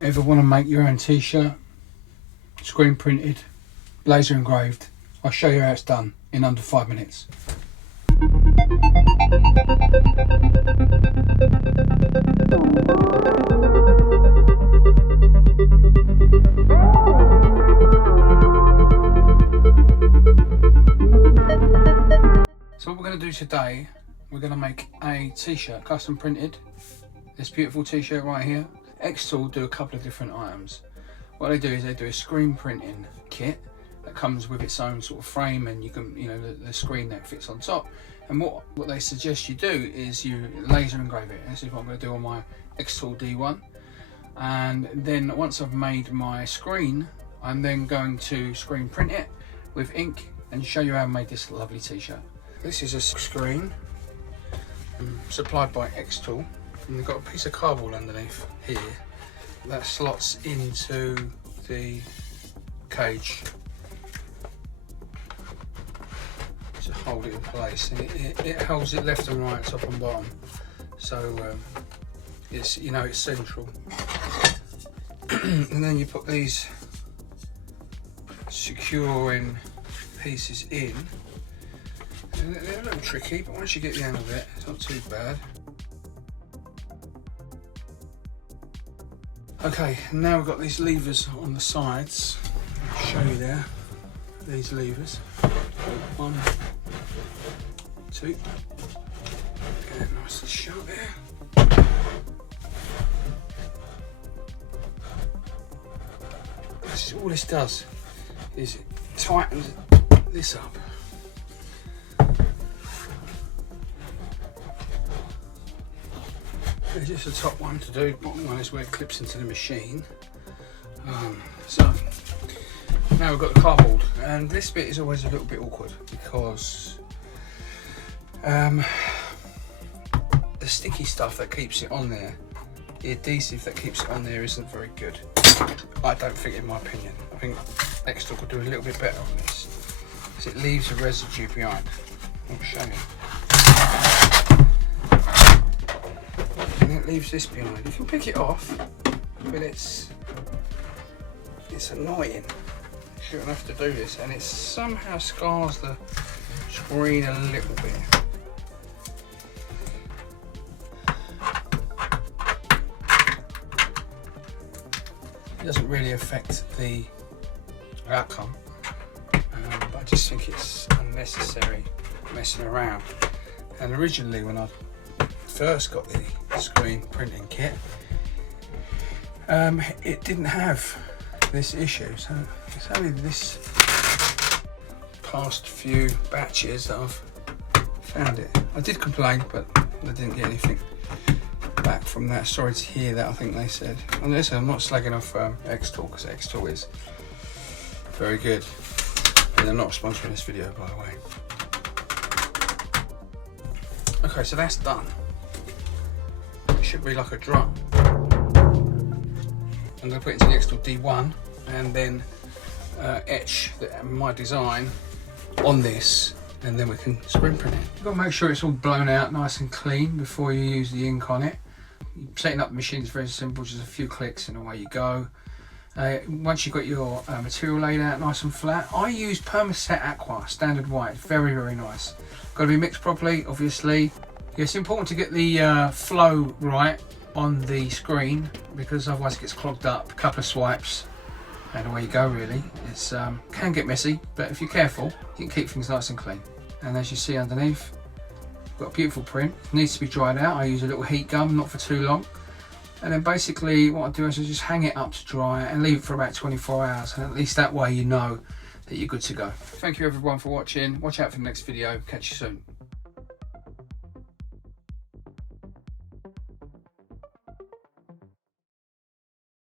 Ever want to make your own t-shirt, screen printed, laser engraved? I'll show you how it's done in under 5 minutes. So what we're going to do today, we're going to make a t-shirt custom printed. This beautiful t-shirt right here. Xtool do a couple of different items. What they do is they do a screen printing kit that comes with its own sort of frame, and you can, you know, the screen that fits on top. And what they suggest you do is you laser engrave it. This is what I'm going to do on my Xtool D1. And then once I've made my screen, I'm then going to screen print it with ink and show you how I made this lovely t-shirt. This is a screen supplied by Xtool. And they've got a piece of cardboard underneath here that slots into the cage to hold it in place, and it holds it left and right, top and bottom, so it's, you know, it's central. And then you put these securing pieces in, and they're a little tricky, but once you get the hang of it, it's not too bad. Okay, now we've got these levers on the sides. I'll show you there. These levers. 1, 2. Get it nice and sharp there. This is all this does, is it tightens this up. There's just the top one to do. Bottom one is where it clips into the machine. So now we've got the cardboard, and this bit is always a little bit awkward because the sticky stuff that keeps it on there, the adhesive that keeps it on there, isn't very good. I don't think, in my opinion. I think Xtool could do a little bit better on this because it leaves a residue behind. I'll show you. And it leaves this behind. You can pick it off, but it's annoying. You shouldn't have to do this, and it somehow scars the screen a little bit. It doesn't really affect the outcome, but I just think it's unnecessary messing around. And originally, when I first got the screen printing kit, it didn't have this issue, so it's only this past few batches that I've found it. I did complain, but I didn't get anything back from that. Sorry to hear that, I think they said. And listen, I'm not slagging off Xtool, because Xtool is very good, and they're not sponsoring this video, by the way. Okay, so that's done. Should be like a drum. I'm going to put it into the Xtool D1 and then etch my design on this, and then we can screen print it. You've got to make sure it's all blown out nice and clean before you use the ink on it. Setting up the machine is very simple, just a few clicks and away you go. Once you've got your material laid out nice and flat, I use Permaset Aqua, standard white, very, very nice. Got to be mixed properly, obviously. It's important to get the flow right on the screen, because otherwise it gets clogged up. A couple of swipes and away you go, really. It's can get messy, but if you're careful, you can keep things nice and clean. And as you see underneath, got a beautiful print. It needs to be dried out. I use a little heat gun, not for too long. And then basically what I do is I just hang it up to dry and leave it for about 24 hours. And at least that way you know that you're good to go. Thank you everyone for watching. Watch out for the next video. Catch you soon.